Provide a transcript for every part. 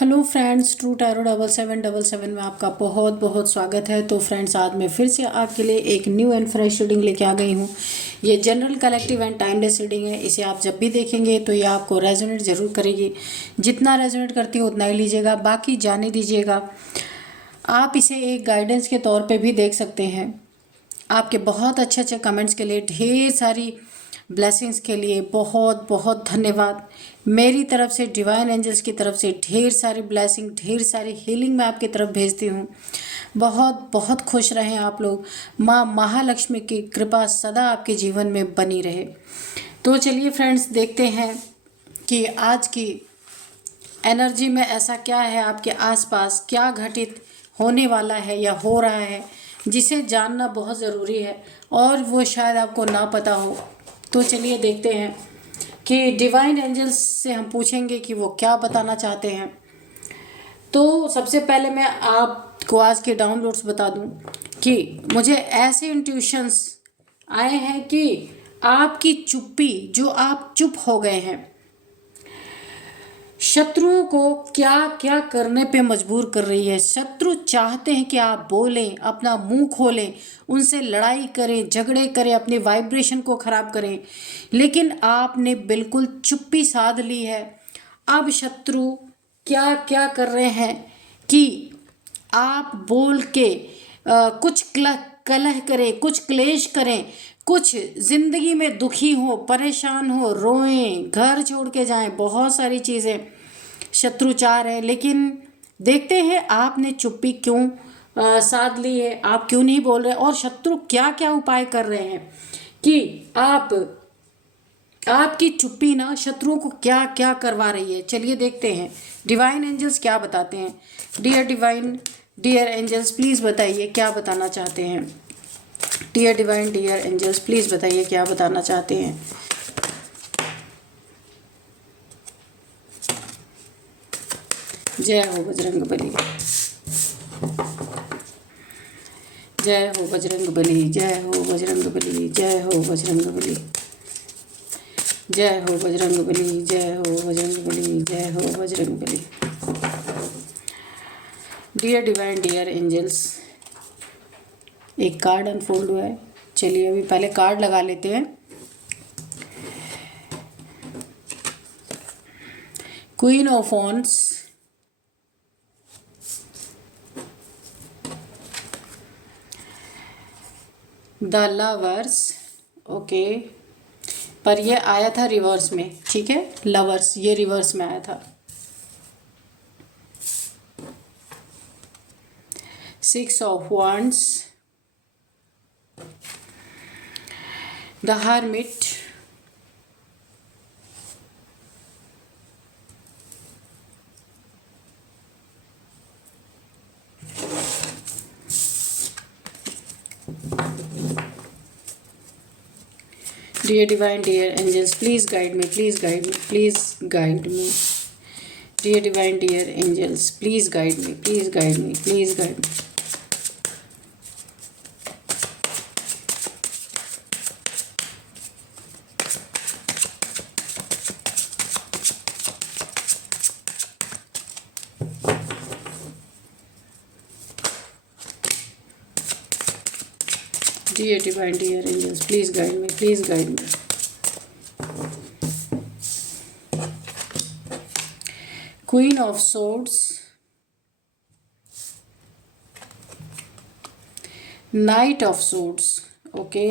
Hello friends, true tarot 7777 में आपका बहुत बहुत स्वागत है। तो फ्रेंड्स, आज मैं फिर से आपके लिए एक न्यू एंड फ्रेश रीडिंग लेके आ गई हूँ। ये general collective and timeless reading है। इसे आप जब भी देखेंगे तो ये आपको रेजोनेट ज़रूर करेगी। जितना रेजोनेट करती है उतना ही लीजिएगा, बाकी जाने दीजिएगा। आप इसे एक गाइडेंस के तौर पर भी देख सकते हैं। आपके बहुत अच्छे अच्छे कमेंट्स के लिए, ढेर सारी ब्लेसिंग्स के लिए बहुत बहुत धन्यवाद। मेरी तरफ से, डिवाइन एंजल्स की तरफ से ढेर सारी ब्लेसिंग, ढेर सारी हीलिंग मैं आपकी तरफ भेजती हूँ। बहुत बहुत खुश रहें आप लोग। माँ महालक्ष्मी की कृपा सदा आपके जीवन में बनी रहे। तो चलिए फ्रेंड्स, देखते हैं कि आज की एनर्जी में ऐसा क्या है, आपके आसपास क्या घटित होने वाला है या हो रहा है, जिसे जानना बहुत ज़रूरी है और वो शायद आपको ना पता हो। तो चलिए देखते हैं कि डिवाइन एंजल्स से हम पूछेंगे कि वो क्या बताना चाहते हैं। तो सबसे पहले मैं आपको आज के डाउनलोड्स बता दूं कि मुझे ऐसे इंट्यूशंस आए हैं कि आपकी चुप्पी, जो आप चुप हो गए हैं, शत्रुओं को क्या क्या करने पे मजबूर कर रही है। शत्रु चाहते हैं कि आप बोलें, अपना मुंह खोलें, उनसे लड़ाई करें, झगड़े करें, अपने वाइब्रेशन को ख़राब करें, लेकिन आपने बिल्कुल चुप्पी साध ली है। अब शत्रु क्या क्या कर रहे हैं कि आप बोल के कुछ कलह करें, कुछ क्लेश करें, कुछ ज़िंदगी में दुखी हो, परेशान हो, रोएं, घर छोड़ के जाएं, बहुत सारी चीज़ें शत्रु चाह रहे हैं। लेकिन देखते हैं आपने चुप्पी क्यों साध ली है, आप क्यों नहीं बोल रहे, और शत्रु क्या क्या उपाय कर रहे हैं कि आपकी चुप्पी ना शत्रुओं को क्या क्या करवा रही है। चलिए देखते हैं डिवाइन एंजल्स क्या बताते हैं। डियर एंजल्स, प्लीज़ बताइए क्या बताना चाहते हैं। डियर एंजल्स, प्लीज़ बताइए क्या बताना चाहते हैं। जय हो बजरंग बली, जय हो बजरंग बली, जय हो बजरंग बली, जय हो बजरंग बली, जय हो बजरंग बली, जय हो बजरंग बली, जय हो बजरंग बली। डियर एंजल्स, एक कार्ड अनफोल्ड हुआ है। चलिए अभी पहले कार्ड लगा लेते हैं। Queen of wands, the lovers, okay, पर ये आया था रिवर्स में, ठीक है। लवर्स ये रिवर्स में आया था। 6 of wands, the hermit, dear angels, please guide me, please guide me, please guide me. Dear angels, please guide me, please guide me, please guide me. Dear angels, please guide me, please guide me. Queen of swords, knight of swords, okay.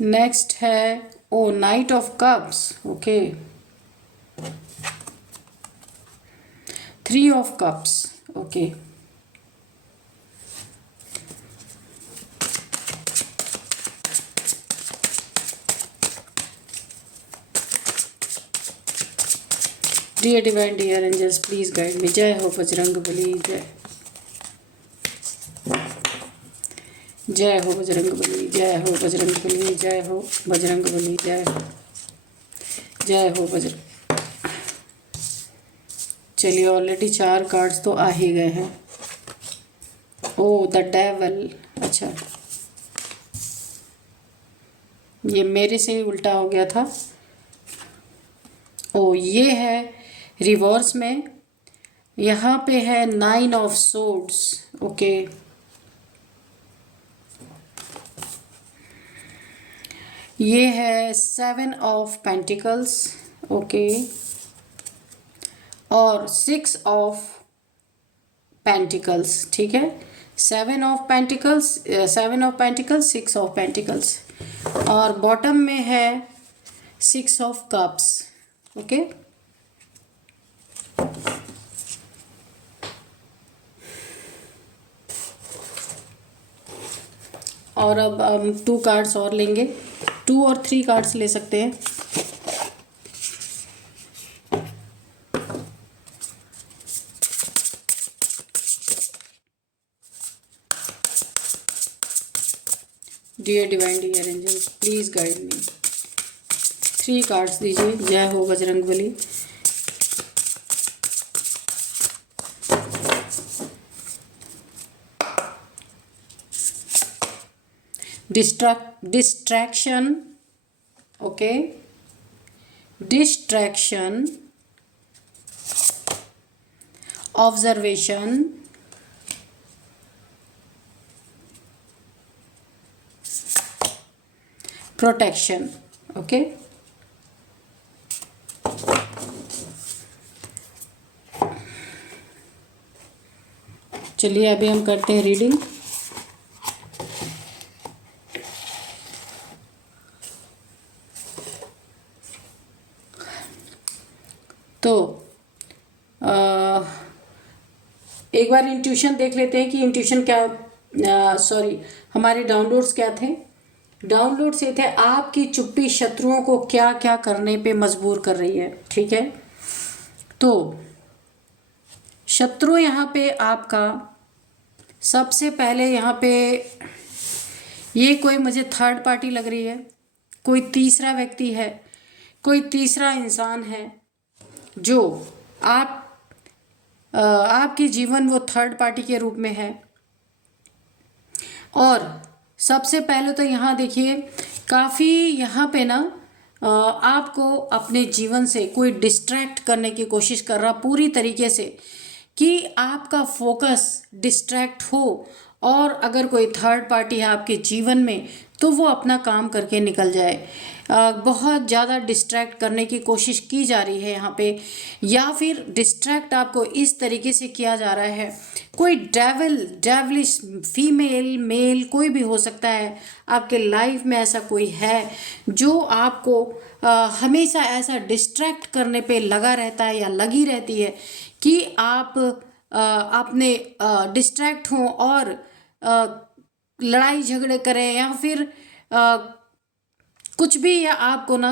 Next है ओ knight of cups, okay. 3 of cups, okay. Dear angels, please guide me. जय हो बजरंग बली, जय हो बजरंग बली, जय हो बजरंग बली, जय हो बजरंग बली, जय हो बजरंग। चलिए ऑलरेडी 4 कार्ड्स तो आ ही गए हैं। ओ द डेवल, अच्छा ये मेरे से ही उल्टा हो गया था। ओ ये है रिवर्स में, यहाँ पे है 9 ऑफ सोर्ड्स। ओके, ये है 7 ऑफ पेंटिकल्स। ओके, और 6 ऑफ पेंटिकल्स। ठीक है, 7 of pentacles, 7 of pentacles, 6 of pentacles, और बॉटम में है 6 ऑफ कप्स। ओके, और अब हम 2 कार्ड्स और लेंगे, 2 और 3 कार्ड्स ले सकते हैं। Dear divine dear angel, please guide me. 3 cards दीजिए। जय हो Bajrangbali. Distraction. Okay, distraction, observation, protection. Okay, चलिए अभी हम करते हैं रीडिंग। तो एक बार इंट्यूशन देख लेते हैं कि इंट्यूशन क्या, सॉरी, हमारे डाउनलोड्स क्या थे। डाउनलोड्स ये थे, आपकी चुप्पी शत्रुओं को क्या क्या करने पे मजबूर कर रही है। ठीक है, तो शत्रु यहाँ पे आपका सबसे पहले यहाँ पे ये कोई मुझे थर्ड पार्टी लग रही है, कोई तीसरा व्यक्ति है, कोई तीसरा इंसान है जो आपके जीवन वो थर्ड पार्टी के रूप में है। और सबसे पहले तो यहाँ देखिए, काफ़ी यहाँ पे ना आपको अपने जीवन से कोई डिस्ट्रैक्ट करने की कोशिश कर रहा पूरी तरीके से, कि आपका फोकस डिस्ट्रैक्ट हो, और अगर कोई थर्ड पार्टी है आपके जीवन में तो वो अपना काम करके निकल जाए। बहुत ज़्यादा डिस्ट्रैक्ट करने की कोशिश की जा रही है यहाँ पे, या फिर डिस्ट्रैक्ट आपको इस तरीके से किया जा रहा है। कोई डेविलिश फीमेल मेल कोई भी हो सकता है, आपके लाइफ में ऐसा कोई है जो आपको हमेशा ऐसा डिस्ट्रैक्ट करने पे लगा रहता है या लगी रहती है कि आप अपने डिस्ट्रैक्ट हों और लड़ाई झगड़े करें, या फिर कुछ भी, या आपको ना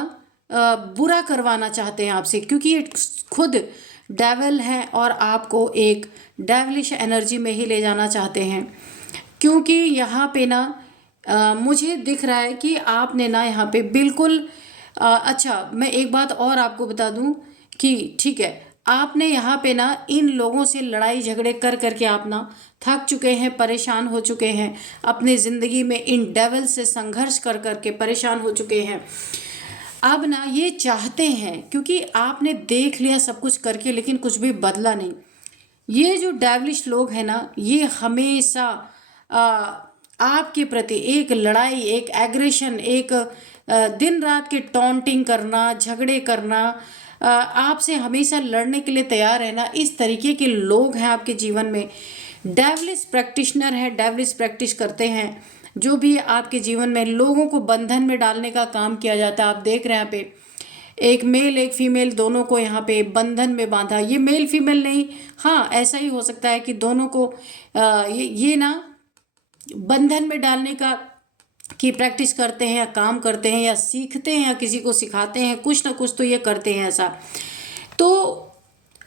बुरा करवाना चाहते हैं आपसे, क्योंकि ये खुद डेविल है और आपको एक डेविलिश एनर्जी में ही ले जाना चाहते हैं। क्योंकि यहाँ पे ना मुझे दिख रहा है कि आपने ना यहाँ पे बिल्कुल अच्छा, मैं एक बात और आपको बता दूं कि ठीक है, आपने यहाँ पे ना इन लोगों से लड़ाई झगड़े कर करके आप ना थक चुके हैं, परेशान हो चुके हैं, अपनी ज़िंदगी में इन डेविल से संघर्ष कर करके परेशान हो चुके हैं। अब ना ये चाहते हैं, क्योंकि आपने देख लिया सब कुछ करके लेकिन कुछ भी बदला नहीं। ये जो डेविलिश लोग हैं ना, ये हमेशा आपके प्रति एक लड़ाई, एक एग्रेशन, एक दिन रात के टॉन्टिंग करना, झगड़े करना, आपसे हमेशा लड़ने के लिए तैयार रहना, इस तरीके के लोग हैं आपके जीवन में। डेविलिश प्रैक्टिशनर है, डेविलिश प्रैक्टिस करते हैं, जो भी आपके जीवन में लोगों को बंधन में डालने का काम किया जाता है। आप देख रहे हैं यहाँ पे एक मेल एक फीमेल दोनों को यहाँ पे बंधन में बांधा। ये मेल फीमेल नहीं, हाँ ऐसा ही हो सकता है कि दोनों को ये ना बंधन में डालने का की प्रैक्टिस करते हैं, या काम करते हैं, या सीखते हैं, या किसी को सिखाते हैं, कुछ ना कुछ तो ये करते हैं ऐसा। तो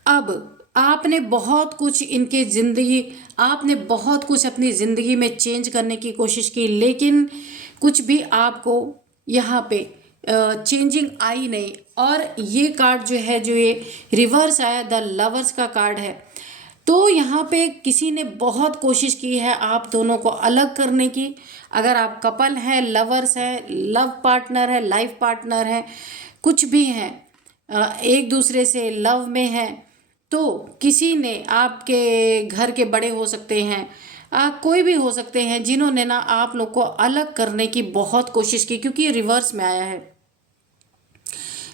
अब आपने बहुत कुछ इनके ज़िंदगी, आपने बहुत कुछ अपनी ज़िंदगी में चेंज करने की कोशिश की, लेकिन कुछ भी आपको यहाँ पे चेंजिंग आई नहीं। और ये कार्ड जो है, जो ये रिवर्स आया, द लवर्स का कार्ड है, तो यहाँ पे किसी ने बहुत कोशिश की है आप दोनों को अलग करने की। अगर आप कपल है, लवर्स है, लव पार्टनर है, लाइफ पार्टनर है, कुछ भी हैं, एक दूसरे से लव में हैं, तो किसी ने आपके घर के बड़े हो सकते हैं, कोई भी हो सकते हैं जिन्होंने ना आप लोग को अलग करने की बहुत कोशिश की, क्योंकि ये रिवर्स में आया है।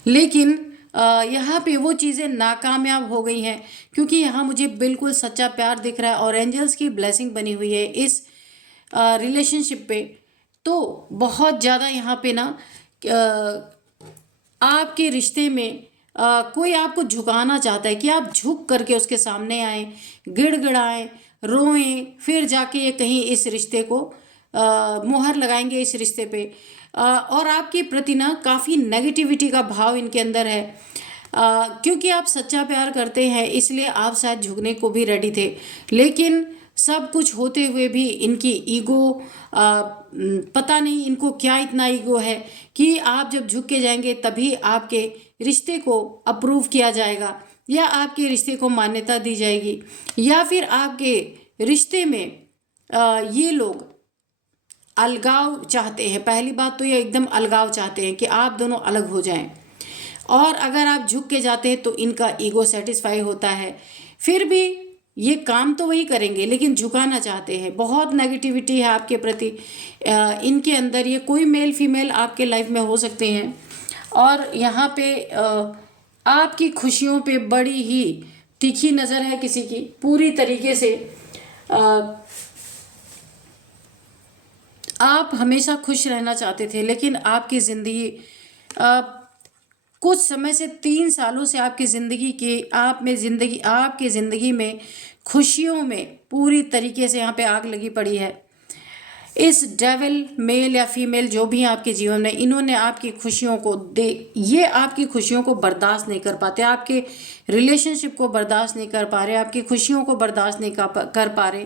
लेकिन यहाँ पे वो चीज़ें नाकामयाब हो गई हैं, क्योंकि यहाँ मुझे बिल्कुल सच्चा प्यार दिख रहा है और एंजल्स की ब्लेसिंग बनी हुई है इस रिलेशनशिप पे। तो बहुत ज़्यादा यहाँ पे ना आपके रिश्ते में कोई आपको झुकाना चाहता है कि आप झुक करके उसके सामने आए, गिड़गिड़ाएं, रोएं, फिर जाके ये कहीं इस रिश्ते को मुहर लगाएंगे इस रिश्ते पे। और आपके प्रति ना काफ़ी नेगेटिविटी का भाव इनके अंदर है, क्योंकि आप सच्चा प्यार करते हैं इसलिए आप शायद झुकने को भी रेडी थे। लेकिन सब कुछ होते हुए भी इनकी ईगो, पता नहीं इनको क्या इतना ईगो है कि आप जब झुक के जाएंगे तभी आपके रिश्ते को अप्रूव किया जाएगा या आपके रिश्ते को मान्यता दी जाएगी, या फिर आपके रिश्ते में ये लोग अलगाव चाहते हैं। पहली बात तो ये एकदम अलगाव चाहते हैं कि आप दोनों अलग हो जाएं, और अगर आप झुक के जाते हैं तो इनका ईगो सेटिस्फाई होता है। फिर भी ये काम तो वही करेंगे लेकिन झुकाना चाहते हैं। बहुत नेगेटिविटी है आपके प्रति इनके अंदर। ये कोई मेल फीमेल आपके लाइफ में हो सकते हैं, और यहाँ पे आपकी खुशियों पे बड़ी ही तीखी नज़र है किसी की, पूरी तरीके से आप हमेशा खुश रहना चाहते थे। लेकिन आपकी ज़िंदगी कुछ समय से 3 सालों से आपकी ज़िंदगी के आपकी ज़िंदगी में खुशियों में पूरी तरीके से यहाँ पे आग लगी पड़ी है। इस डेविल मेल या फीमेल जो भी हैं आपके जीवन में, इन्होंने आपकी खुशियों को ये आपकी खुशियों को बर्दाश्त नहीं कर पाते, आपके रिलेशनशिप को बर्दाश्त नहीं कर पा रहे, आपकी खुशियों को बर्दाश्त नहीं कर पा रहे।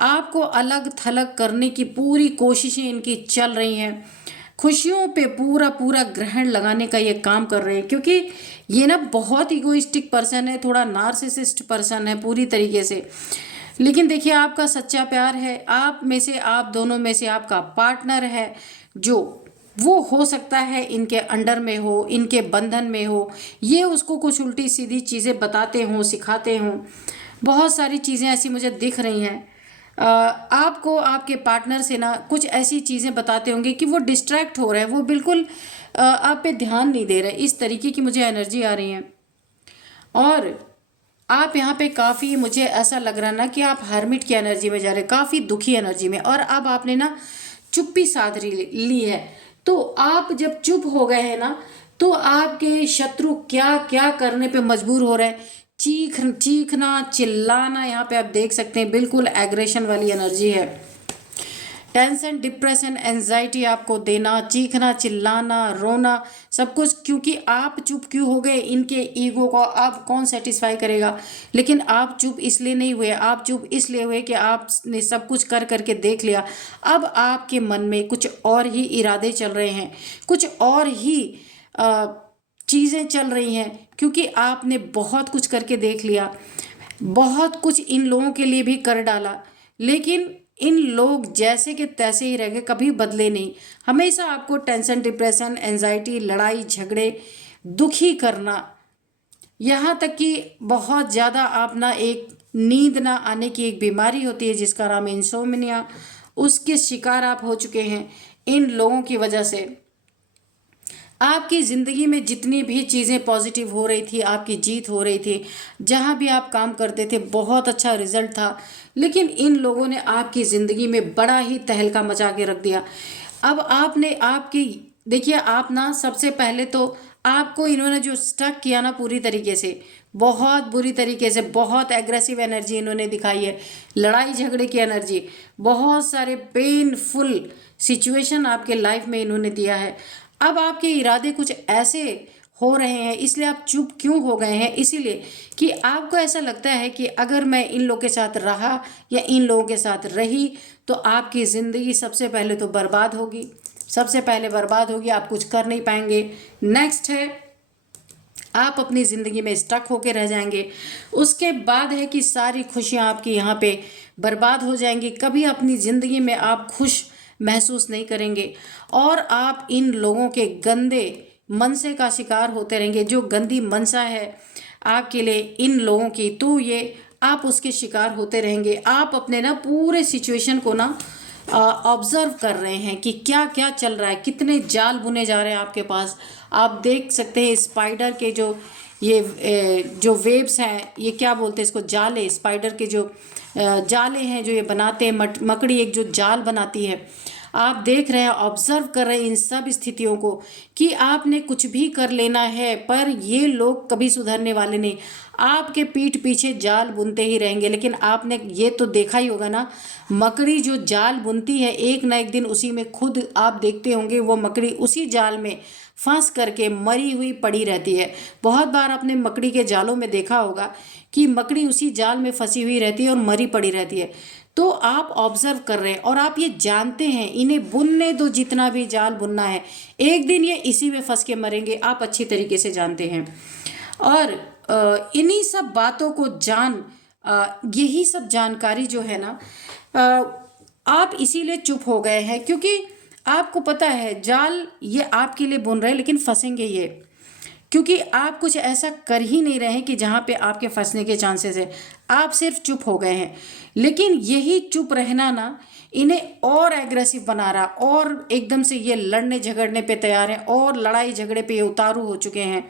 आपको अलग थलग करने की पूरी कोशिशें इनकी चल रही हैं। खुशियों पे पूरा पूरा ग्रहण लगाने का ये काम कर रहे हैं, क्योंकि ये ना बहुत इगोइस्टिक पर्सन है, थोड़ा नार्सिसिस्ट पर्सन है पूरी तरीके से। लेकिन देखिए, आपका सच्चा प्यार है, आप में से, आप दोनों में से आपका पार्टनर है जो वो हो सकता है इनके अंडर में हो, इनके बंधन में हो, ये उसको कुछ उल्टी सीधी चीज़ें बताते हों, सिखाते हों। बहुत सारी चीज़ें ऐसी मुझे दिख रही हैं। आपको आपके पार्टनर से ना कुछ ऐसी चीज़ें बताते होंगे कि वो डिस्ट्रैक्ट हो रहे हैं, वो बिल्कुल आप पे ध्यान नहीं दे रहे। इस तरीके की मुझे एनर्जी आ रही है। और आप यहाँ पे काफ़ी, मुझे ऐसा लग रहा ना कि आप हर्मिट की एनर्जी में जा रहे हैं, काफ़ी दुखी एनर्जी में। और अब आपने ना चुप्पी साध ली है। तो आप जब चुप हो गए हैं ना, तो आपके शत्रु क्या क्या करने पे मजबूर हो रहे हैं। चीखना, चिल्लाना, यहाँ पे आप देख सकते हैं बिल्कुल एग्रेशन वाली एनर्जी है। टेंशन, डिप्रेशन, एंजाइटी आपको देना, चीखना, चिल्लाना, रोना, सब कुछ। क्योंकि आप चुप क्यों हो गए, इनके ईगो को अब कौन सेटिस्फाई करेगा। लेकिन आप चुप इसलिए नहीं हुए, आप चुप इसलिए हुए कि आपने सब कुछ कर करके देख लिया। अब आपके मन में कुछ और ही इरादे चल रहे हैं, कुछ और ही चीज़ें चल रही हैं, क्योंकि आपने बहुत कुछ करके देख लिया, बहुत कुछ इन लोगों के लिए भी कर डाला। लेकिन इन लोग जैसे कि तैसे ही रह गए, कभी बदले नहीं। हमेशा आपको टेंशन, डिप्रेशन, एंजाइटी, लड़ाई झगड़े, दुखी करना, यहाँ तक कि बहुत ज़्यादा आप ना एक नींद ना आने की एक बीमारी होती है जिसका नाम इंसोम्निया, उसके शिकार आप हो चुके हैं इन लोगों की वजह से। आपकी ज़िंदगी में जितनी भी चीज़ें पॉजिटिव हो रही थी, आपकी जीत हो रही थी, जहाँ भी आप काम करते थे बहुत अच्छा रिजल्ट था। लेकिन इन लोगों ने आपकी ज़िंदगी में बड़ा ही तहलका मचा के रख दिया। अब आपने आपकी, देखिए आप ना, सबसे पहले तो आपको इन्होंने जो स्टक किया ना पूरी तरीके से, बहुत बुरी तरीके से, बहुत एग्रेसिव एनर्जी इन्होंने दिखाई है, लड़ाई झगड़े की एनर्जी, बहुत सारे पेनफुल सिचुएशन आपके लाइफ में इन्होंने दिया है। अब आपके इरादे कुछ ऐसे हो रहे हैं, इसलिए आप चुप क्यों हो गए हैं, इसीलिए कि आपको ऐसा लगता है कि अगर मैं इन लोगों के साथ रहा या इन लोगों के साथ रही तो आपकी ज़िंदगी सबसे पहले तो बर्बाद होगी, सबसे पहले बर्बाद होगी, आप कुछ कर नहीं पाएंगे। नेक्स्ट है, आप अपनी ज़िंदगी में स्टक होके रह जाएंगे। उसके बाद है कि सारी खुशियाँ आपकी यहाँ पे बर्बाद हो जाएंगी, कभी अपनी ज़िंदगी में आप खुश महसूस नहीं करेंगे। और आप इन लोगों के गंदे मनसे का शिकार होते रहेंगे, जो गंदी मनसा है आपके लिए इन लोगों की, तो ये आप उसके शिकार होते रहेंगे। आप अपने ना पूरे सिचुएशन को ना ऑब्जर्व कर रहे हैं कि क्या क्या चल रहा है, कितने जाल बुने जा रहे हैं आपके पास। आप देख सकते हैं स्पाइडर के जो जो वेब्स हैं, ये क्या बोलते हैं इसको, जाले, स्पाइडर के जो जाले हैं जो ये बनाते हैं, मकड़ी एक जो जाल बनाती है। आप देख रहे हैं, ऑब्जर्व कर रहे हैं इन सब स्थितियों को कि आपने कुछ भी कर लेना है, पर ये लोग कभी सुधरने वाले नहीं, आपके पीठ पीछे जाल बुनते ही रहेंगे। लेकिन आपने ये तो देखा ही होगा ना, मकड़ी जो जाल बुनती है एक ना एक दिन उसी में खुद आप देखते होंगे वो मकड़ी उसी जाल में फंस करके मरी हुई पड़ी रहती है। बहुत बार आपने मकड़ी के जालों में देखा होगा कि मकड़ी उसी जाल में फंसी हुई रहती है और मरी पड़ी रहती है। तो आप ऑब्जर्व कर रहे हैं और आप ये जानते हैं इन्हें बुनने दो, जितना भी जाल बुनना है, एक दिन ये इसी में फंस के मरेंगे, आप अच्छी तरीके से जानते हैं। और इन्हीं सब बातों को यही सब जानकारी जो है ना, आप इसीलिए चुप हो गए हैं क्योंकि आपको पता है जाल ये आपके लिए बुन रहे हैं, लेकिन फंसेंगे ये, क्योंकि आप कुछ ऐसा कर ही नहीं रहे हैं कि जहाँ पे आपके फंसने के चांसेस है। आप सिर्फ चुप हो गए हैं। लेकिन यही चुप रहना ना इन्हें और एग्रेसिव बना रहा, और एकदम से ये लड़ने झगड़ने पे तैयार हैं, और लड़ाई झगड़े पे ये उतारू हो चुके हैं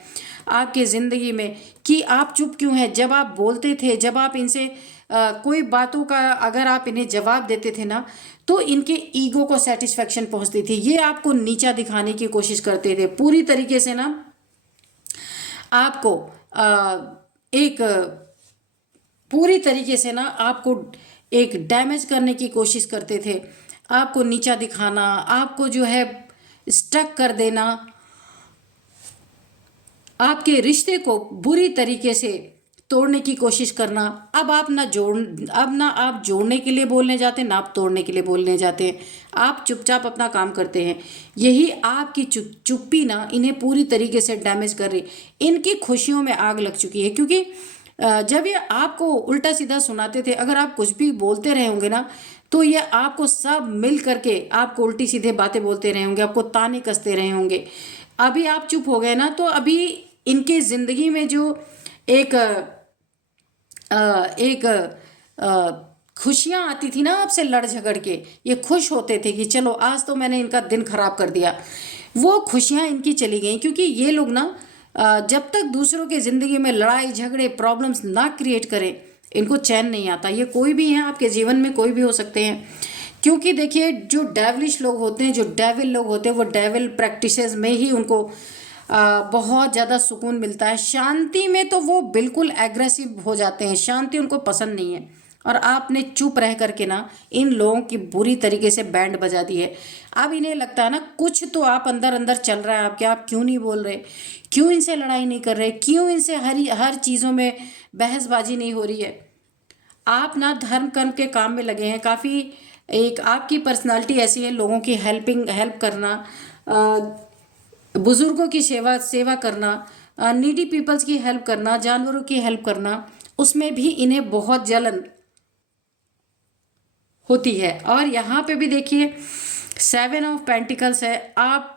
आपके ज़िंदगी में कि आप चुप क्यों हैं। जब आप बोलते थे, जब आप इनसे कोई बातों का अगर आप इन्हें जवाब देते थे ना, तो इनके ईगो को सेटिस्फेक्शन पहुंचती थी। ये आपको नीचा दिखाने की कोशिश करते थे पूरी तरीके से ना, आपको एक पूरी तरीके से ना आपको एक डैमेज करने की कोशिश करते थे, आपको नीचा दिखाना, आपको जो है स्टक कर देना, आपके रिश्ते को बुरी तरीके से तोड़ने की कोशिश करना। अब ना आप जोड़ने के लिए बोलने जाते हैं, ना आप तोड़ने के लिए बोलने जाते हैं। आप चुपचाप अपना काम करते हैं। यही आपकी चुप्पी ना इन्हें पूरी तरीके से डैमेज कर रही, इनकी खुशियों में आग लग चुकी है। क्योंकि जब ये आपको उल्टा सीधा सुनाते थे, अगर आप कुछ भी बोलते रहे होंगे ना, तो ये आपको सब मिल करके आपको उल्टी सीधे बातें बोलते रहे होंगे, आपको ताने कसते रहे होंगे। अभी आप चुप हो गए ना, तो अभी इनके ज़िंदगी में जो एक खुशियाँ आती थी ना आपसे लड़ झगड़ के, ये खुश होते थे कि चलो आज तो मैंने इनका दिन खराब कर दिया, वो खुशियाँ इनकी चली गई। क्योंकि ये लोग ना जब तक दूसरों के ज़िंदगी में लड़ाई झगड़े प्रॉब्लम्स ना क्रिएट करें, इनको चैन नहीं आता। ये कोई भी है, आपके जीवन में कोई भी हो सकते हैं। क्योंकि देखिए जो डेविलिश लोग होते हैं, जो डेविल लोग होते हैं, वो डेविल प्रैक्टिसेस में ही उनको बहुत ज़्यादा सुकून मिलता है। शांति में तो वो बिल्कुल एग्रेसिव हो जाते हैं, शांति उनको पसंद नहीं है। और आपने चुप रह करके ना इन लोगों की बुरी तरीके से बैंड बजा दी है। अब इन्हें लगता है ना कुछ तो आप अंदर अंदर चल रहा है आपके, आप क्यों नहीं बोल रहे, क्यों इनसे लड़ाई नहीं कर रहे, क्यों इनसे हर चीज़ों में बहसबाजी नहीं हो रही है। आप ना धर्म कर्म के काम में लगे हैं काफ़ी। एक आपकी पर्सनालिटी ऐसी है, लोगों की हेल्प करना, बुजुर्गों की सेवा करना, नीडी पीपल्स की हेल्प करना, जानवरों की हेल्प करना, उसमें भी इन्हें बहुत जलन होती है। और यहाँ पे भी देखिए 7 ऑफ पेंटिकल्स है, आप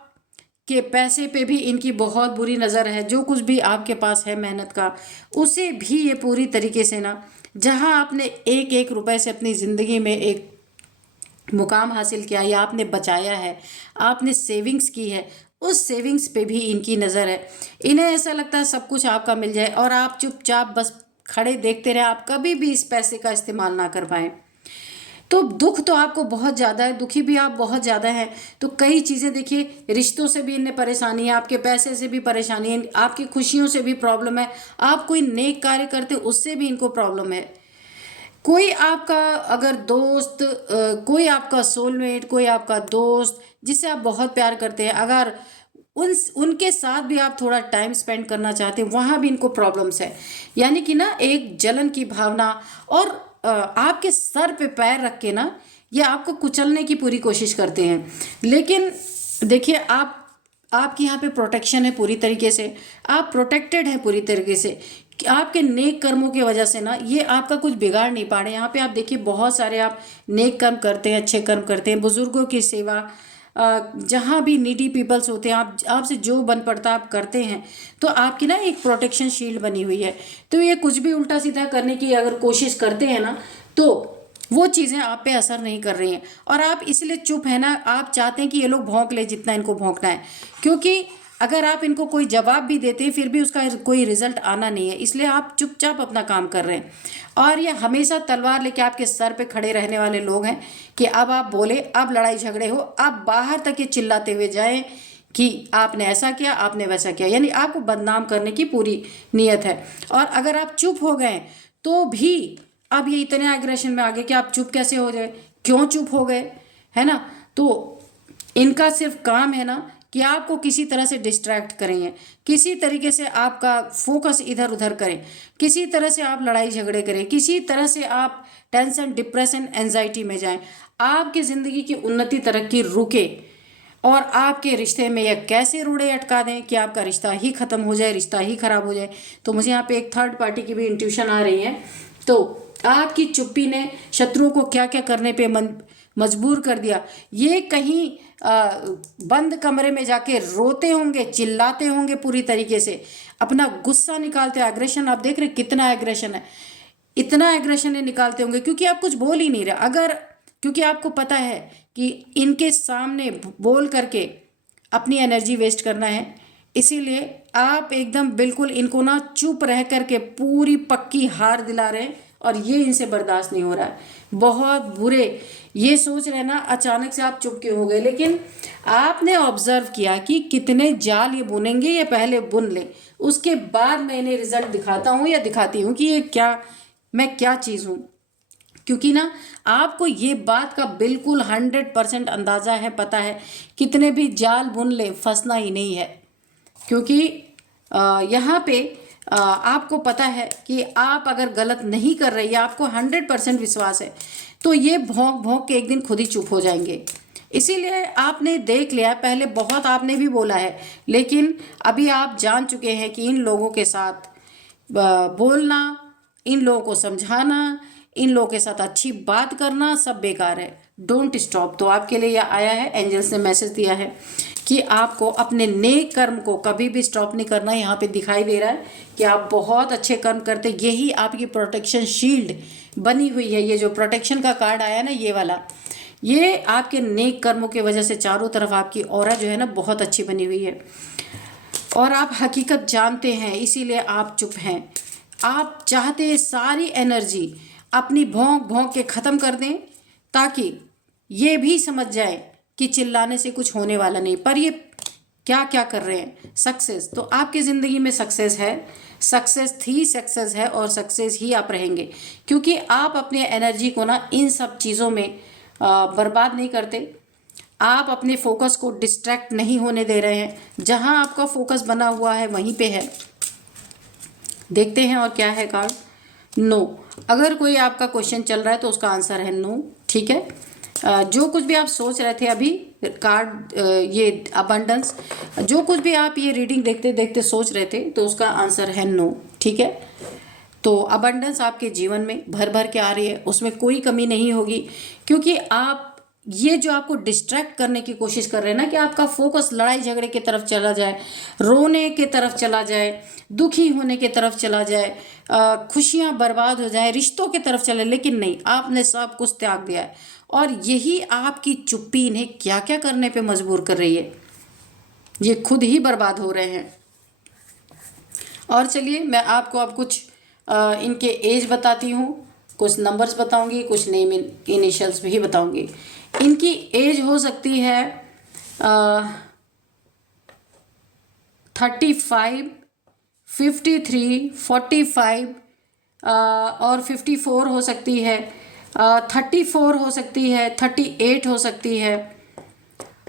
के पैसे पे भी इनकी बहुत बुरी नज़र है। जो कुछ भी आपके पास है मेहनत का, उसे भी ये पूरी तरीके से ना, जहाँ आपने एक एक रुपए से अपनी ज़िंदगी में एक मुकाम हासिल किया या आपने बचाया है, आपने सेविंग्स की है, उस सेविंग्स पे भी इनकी नज़र है। इन्हें ऐसा लगता है सब कुछ आपका मिल जाए और आप चुपचाप बस खड़े देखते रहे, आप कभी भी इस पैसे का इस्तेमाल ना कर पाएँ। तो दुख तो आपको बहुत ज़्यादा है, दुखी भी आप बहुत ज़्यादा हैं। तो कई चीज़ें देखिए, रिश्तों से भी इन्हें परेशानी है, आपके पैसे से भी परेशानी है, आपकी खुशियों से भी प्रॉब्लम है, आप कोई नेक कार्य करते उससे भी इनको प्रॉब्लम है। कोई आपका अगर दोस्त, कोई आपका सोलमेट, कोई आपका दोस्त जिससे आप बहुत प्यार करते हैं, अगर उनके साथ भी आप थोड़ा टाइम स्पेंड करना चाहते हैं, वहाँ भी इनको प्रॉब्लम्स है। यानी कि ना एक जलन की भावना, और आपके सर पे पैर रख के ना ये आपको कुचलने की पूरी कोशिश करते हैं। लेकिन देखिए आपकी यहाँ पे प्रोटेक्शन है पूरी तरीके से, आप प्रोटेक्टेड हैं पूरी तरीके से। आपके नेक कर्मों की वजह से ना ये आपका कुछ बिगाड़ नहीं पा रहे। यहाँ पे आप देखिए बहुत सारे आप नेक कर्म करते हैं, अच्छे कर्म करते हैं, बुजुर्गों की सेवा, जहाँ भी नीडी पीपल्स होते हैं, आपसे जो बन पड़ता आप करते हैं, तो आपकी ना एक प्रोटेक्शन शील्ड बनी हुई है। तो ये कुछ भी उल्टा सीधा करने की अगर कोशिश करते हैं ना, तो वो चीज़ें आप पे असर नहीं कर रही हैं, और आप इसलिए चुप है ना। आप चाहते हैं कि ये लोग भौंक ले जितना इनको भौंकना है, क्योंकि अगर आप इनको कोई जवाब भी देते हैं फिर भी उसका कोई रिजल्ट आना नहीं है, इसलिए आप चुपचाप अपना काम कर रहे हैं। और ये हमेशा तलवार लेके आपके सर पे खड़े रहने वाले लोग हैं कि अब आप बोले, अब लड़ाई झगड़े हो, अब बाहर तक ये चिल्लाते हुए जाएं कि आपने ऐसा किया, आपने वैसा किया, यानी आपको बदनाम करने की पूरी नीयत है। और अगर आप चुप हो गए तो भी अब ये इतने एग्रेशन में आ गए कि आप चुप कैसे हो जाए, क्यों चुप हो गए, है ना। तो इनका सिर्फ काम है ना कि आपको किसी तरह से डिस्ट्रैक्ट करें, किसी तरीके से आपका फोकस इधर उधर करें, किसी तरह से आप लड़ाई झगड़े करें, किसी तरह से आप टेंशन, डिप्रेशन, एंजाइटी में जाएं, आपकी ज़िंदगी की उन्नति तरक्की रुके, और आपके रिश्ते में यह कैसे रूढ़े अटका दें कि आपका रिश्ता ही ख़त्म हो जाए, रिश्ता ही ख़राब हो जाए। तो मुझे यहाँ पे एक थर्ड पार्टी की भी इंट्यूशन आ रही है। तो आपकी चुप्पी ने शत्रुओं को क्या क्या करने पे मजबूर कर दिया। ये कहीं बंद कमरे में जाके रोते होंगे, चिल्लाते होंगे, पूरी तरीके से अपना गुस्सा निकालते। एग्रेशन आप देख रहे कितना एग्रेशन है, इतना एग्रेशन ये निकालते होंगे क्योंकि आप कुछ बोल ही नहीं रहे। अगर क्योंकि आपको पता है कि इनके सामने बोल करके अपनी एनर्जी वेस्ट करना है, इसीलिए आप एकदम बिल्कुल इनको ना चुप रह करके पूरी पक्की हार दिला रहे हैं, और ये इनसे बर्दाश्त नहीं हो रहा है। बहुत बुरे ये सोच रहे ना अचानक से आप चुप क्यों हो गए, लेकिन आपने ऑब्जर्व किया कि कितने जाल ये बुनेंगे, ये पहले बुन ले, उसके बाद मैं इन्हें रिजल्ट दिखाता हूँ या दिखाती हूँ कि ये क्या, मैं क्या चीज़ हूँ। क्योंकि ना आपको ये बात का बिल्कुल 100% अंदाज़ा है, पता है कितने भी जाल बुन ले फंसना ही नहीं है। क्योंकि यहाँ पे आपको पता है कि आप अगर गलत नहीं कर रहे या आपको 100% विश्वास है, तो ये भौंक भौंक के एक दिन खुद ही चुप हो जाएंगे। इसीलिए आपने देख लिया, पहले बहुत आपने भी बोला है, लेकिन अभी आप जान चुके हैं कि इन लोगों के साथ बोलना, इन लोगों को समझाना, इन लोगों के साथ अच्छी बात करना सब बेकार है। Don't stop. तो आपके लिए यह आया है, एंजल्स ने मैसेज दिया है कि आपको अपने नेक कर्म को कभी भी स्टॉप नहीं करना। यहाँ पे दिखाई दे रहा है कि आप बहुत अच्छे कर्म करते, यही आपकी प्रोटेक्शन शील्ड बनी हुई है। ये जो प्रोटेक्शन का कार्ड आया ना, ये वाला, ये आपके नेक कर्मों की वजह से चारों तरफ आपकी ऑरा जो है ना बहुत अच्छी बनी हुई है, और आप हकीकत जानते हैं, इसीलिए आप चुप हैं। आप चाहते हैं सारी एनर्जी अपनी भौंक भौंक के ख़त्म कर दें, ताकि ये भी समझ जाए कि चिल्लाने से कुछ होने वाला नहीं। पर ये क्या क्या कर रहे हैं, सक्सेस तो आपकी ज़िंदगी में सक्सेस है, सक्सेस थी, सक्सेस है, और सक्सेस ही आप रहेंगे, क्योंकि आप अपने एनर्जी को ना इन सब चीज़ों में बर्बाद नहीं करते। आप अपने फोकस को डिस्ट्रैक्ट नहीं होने दे रहे हैं। जहां आपका फोकस बना हुआ है वहीं पे है। देखते हैं और क्या है कार्ड। नो। अगर कोई आपका क्वेश्चन चल रहा है तो उसका आंसर है नो, ठीक है। जो कुछ भी आप सोच रहे थे अभी, कार्ड ये अबंडेंस, जो कुछ भी आप ये रीडिंग देखते देखते सोच रहे थे, तो उसका आंसर है नो, ठीक है। तो अबंडेंस आपके जीवन में भर भर के आ रही है, उसमें कोई कमी नहीं होगी, क्योंकि आप ये जो आपको डिस्ट्रैक्ट करने की कोशिश कर रहे हैं ना, कि आपका फोकस लड़ाई झगड़े की तरफ चला जाए, रोने की तरफ चला जाए, दुखी होने की तरफ चला जाए, खुशियां बर्बाद हो जाए, रिश्तों की तरफ चले, लेकिन नहीं, आपने सब कुछ त्याग दिया है। और यही आपकी चुप्पी इन्हें क्या क्या करने पे मजबूर कर रही है, ये खुद ही बर्बाद हो रहे हैं। और चलिए मैं आपको अब कुछ इनके एज बताती हूँ, कुछ नंबर्स बताऊंगी, कुछ नेम इनिशियल्स भी बताऊंगी। इनकी एज हो सकती है 35, 53, 45 और 54 हो सकती है, 34 हो सकती है, 38 हो सकती है,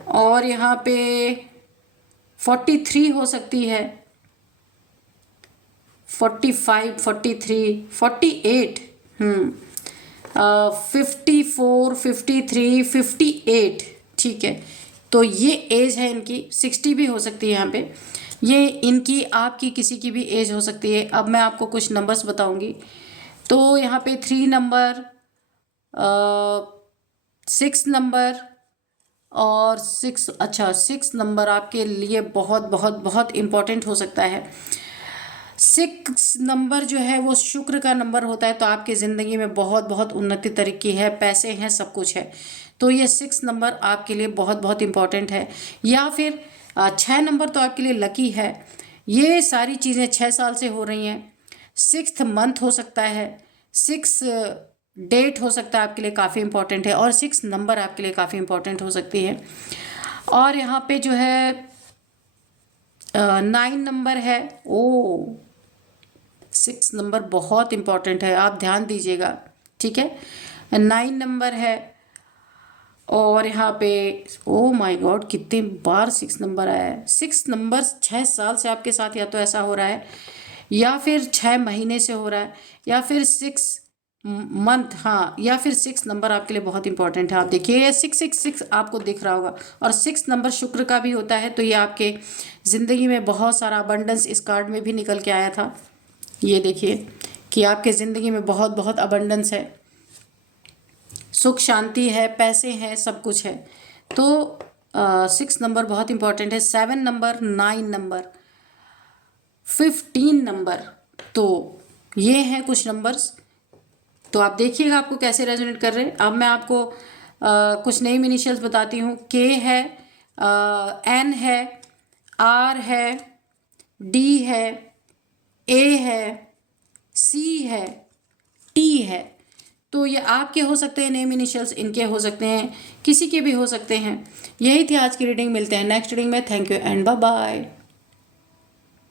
और यहाँ पे 43 हो सकती है, 45, 43, 48, 54, 53, 58, ठीक है। तो ये एज है इनकी। 60 भी हो सकती है यहाँ पे। ये इनकी आपकी किसी की भी एज हो सकती है। अब मैं आपको कुछ नंबर्स बताऊंगी। तो यहाँ पे 3 नंबर, 6 नंबर, और 6, अच्छा 6 नंबर आपके लिए बहुत बहुत बहुत इम्पोर्टेंट हो सकता है। 6 नंबर जो है वो शुक्र का नंबर होता है, तो आपकी ज़िंदगी में बहुत बहुत उन्नति तरक्की है, पैसे हैं, सब कुछ है। तो ये 6 नंबर आपके लिए बहुत बहुत इम्पोर्टेंट है। या फिर 6 नंबर तो आपके लिए लकी है। ये सारी चीज़ें 6 साल से हो रही हैं। 6th मंथ हो सकता है, 6 डेट हो सकता है आपके लिए काफ़ी इम्पोर्टेंट है, और 6 नंबर आपके लिए काफ़ी इम्पोर्टेंट हो सकती है। और यहाँ पे जो है 9 नंबर है। ओ 6 नंबर बहुत इम्पोर्टेंट है, आप ध्यान दीजिएगा, ठीक है। 9 नंबर है, और यहाँ पे ओ माय गॉड कितने बार 6 नंबर आया है। 6 नंबर 6 साल से आपके साथ या तो ऐसा हो रहा है, या फिर 6 महीने से हो रहा है, या फिर 6 मंथ, हाँ, या फिर 6 नंबर आपके लिए बहुत इंपॉर्टेंट है। आप देखिए ये 666 आपको दिख रहा होगा, और 6 नंबर शुक्र का भी होता है, तो ये आपके ज़िंदगी में बहुत सारा अबंडेंस इस कार्ड में भी निकल के आया था। ये देखिए कि आपके ज़िंदगी में बहुत बहुत अबंडेंस है, सुख शांति है, पैसे हैं, सब कुछ है। तो 6 नंबर बहुत इंपॉर्टेंट है। 7 नंबर, 9 नंबर, 15 नंबर, तो ये हैं कुछ नंबर्स। तो आप देखिएगा आपको कैसे रेजोनेट कर रहे हैं। अब मैं आपको कुछ नेम इनिशियल्स बताती हूँ। के है, एन है, आर है, डी है, ए है, सी है, टी है। तो ये आपके हो सकते हैं नेम इनिशियल्स, इनके हो सकते हैं, किसी के भी हो सकते हैं। यही थी आज की रीडिंग। मिलते हैं नेक्स्ट रीडिंग में। Thank you and bye bye.